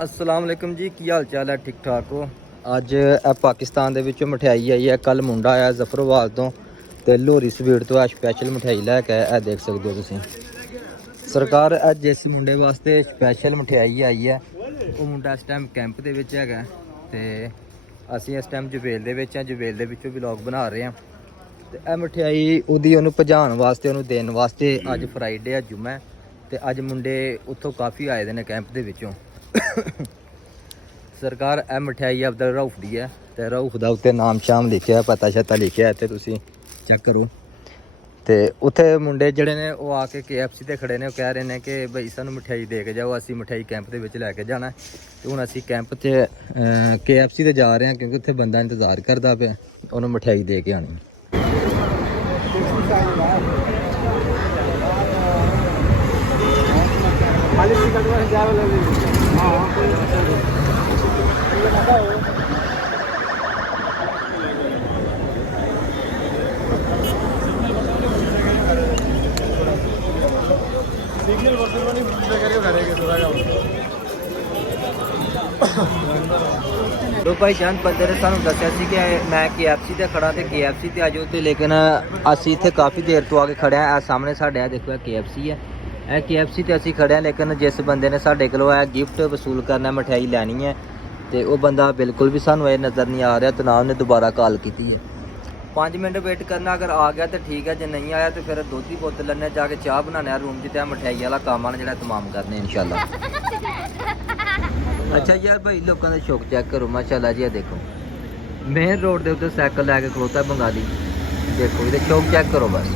अस्सलाम वालेकुम जी, की हाल चाल है? ठीक ठाक हो? ਅੱਜ ਇਹ ਪਾਕਿਸਤਾਨ ਦੇ ਵਿੱਚੋਂ ਮਠਿਆਈ ਆਈ ਹੈ। ਕੱਲ ਮੁੰਡਾ ਆਇਆ ਜ਼ਫਰਵਾਲ ਤੋਂ ਤੇ ਲੋਹਰੀ ਸਵੀਟ ਤੋਂ ਆ ਸਪੈਸ਼ਲ ਮਠਿਆਈ ਲੈ ਕੇ ਆਇਆ। ਇਹ ਦੇਖ ਸਕਦੇ ਹੋ ਤੁਸੀਂ। ਸਰਕਾਰ ਅੱਜ ਇਸ ਮੁੰਡੇ ਵਾਸਤੇ ਸਪੈਸ਼ਲ ਮਠਿਆਈ ਆਈ ਹੈ। ਉਹ ਮੁੰਡਾ ਇਸ ਟਾਈਮ ਕੈਂਪ ਦੇ ਵਿੱਚ ਹੈਗਾ ਤੇ ਅਸੀਂ ਇਸ ਟਾਈਮ ਜਵੇਲ ਦੇ ਵਿੱਚ ਆ। ਜਵੇਲ ਦੇ ਵਿੱਚੋਂ ਵਲੌਗ ਬਣਾ ਰਹੇ ਹਾਂ ਤੇ ਇਹ ਮਠਿਆਈ ਉਹਨੂੰ ਭਜਾਉਣ ਵਾਸਤੇ, ਉਹਨੂੰ ਦੇਣ ਵਾਸਤੇ ਅੱਜ ਫਰਾਈਡੇ ਆ, ਜੁਮਾ ਤੇ ਅੱਜ ਮੁੰਡੇ ਉੱਥੋਂ ਕਾਫੀ ਆਏ ਦੇ ਨੇ ਕੈਂਪ ਦੇ ਵਿੱਚੋਂ। सरकार ए मिठाई अब्दुल रऊफ दी है तो रऊफ का उत्ते नाम शाम लिखा, पता शता लिखा है, तुसी चेक करो। तो उत्थे मुंडे जड़े ने वो आके KFC ते खड़े ने, कह रहे हैं कि भाई सानू मिठाई दे के जाओ, असी मिठाई कैंप दे विच लैके जाना। तो हुण असी कैंप च KFC ते जा रहे हैं क्योंकि उत्थे बंदा इंतजार करदा पिया, उहनूं मिठाई दे के आनी। तो भाई जान बंदे ने सानू दस्सिया सी कि मैं KFC ते खड़ा ते KFC ते आजो ते, लेकिन असी इत्थे काफ़ी देर तो आके खड़े हैं। सामने साढ़े देखो KFC है, ਇਹ KFC ਤੇ ਅਸੀਂ ਖੜੇ ਹਾਂ, ਲੇਕਿਨ ਜਿਸ ਬੰਦੇ ਨੇ ਸਾਡੇ ਕੋਲੋਂ ਇਹ ਗਿਫਟ ਵਸੂਲ ਕਰਨਾ, ਮਠਿਆਈ ਲੈਣੀ ਹੈ ਤੇ ਉਹ ਬੰਦਾ ਬਿਲਕੁਲ ਵੀ ਸਾਨੂੰ ਇਹ ਨਜ਼ਰ ਨਹੀਂ ਆ ਰਿਹਾ ਤੇ ਨਾ ਉਹਨੇ ਦੁਬਾਰਾ ਕਾਲ ਕੀਤੀ ਹੈ। 5 ਮਿੰਟ ਵੇਟ ਕਰਨਾ, ਅਗਰ ਆ ਗਿਆ ਤਾਂ ਠੀਕ ਹੈ, ਜੇ ਨਹੀਂ ਆਇਆ ਤਾਂ ਫਿਰ ਦੁੱਧ ਦੀ ਬੋਤਲ ਲੈਣੇ, ਜਾ ਕੇ ਚਾਹ ਬਣਾਉਣੇ ਰੂਮ 'ਚ ਤੇ ਮਠਿਆਈ ਵਾਲਾ ਕੰਮ ਆ ਜਿਹੜਾ ਤਮਾਮ ਕਰਨੇ ਇਨਸ਼ਾਅੱਲਾ। ਅੱਛਾ ਯਾਰ ਭਾਈ, ਲੋਕਾਂ ਦਾ ਸ਼ੌਕ ਚੈੱਕ ਕਰੋ ਮਾਸ਼ਾਅੱਲਾ ਜੀ। ਇਹ ਦੇਖੋ ਮੇਨ ਰੋਡ ਦੇ ਉੱਤੇ ਸਾਈਕਲ ਲੈ ਕੇ ਖਲੋਤਾ ਬੰਗਾਲੀ, ਦੇਖੋ ਇਹਦੇ ਸ਼ੌਕ ਚੈੱਕ ਕਰੋ ਬਸ।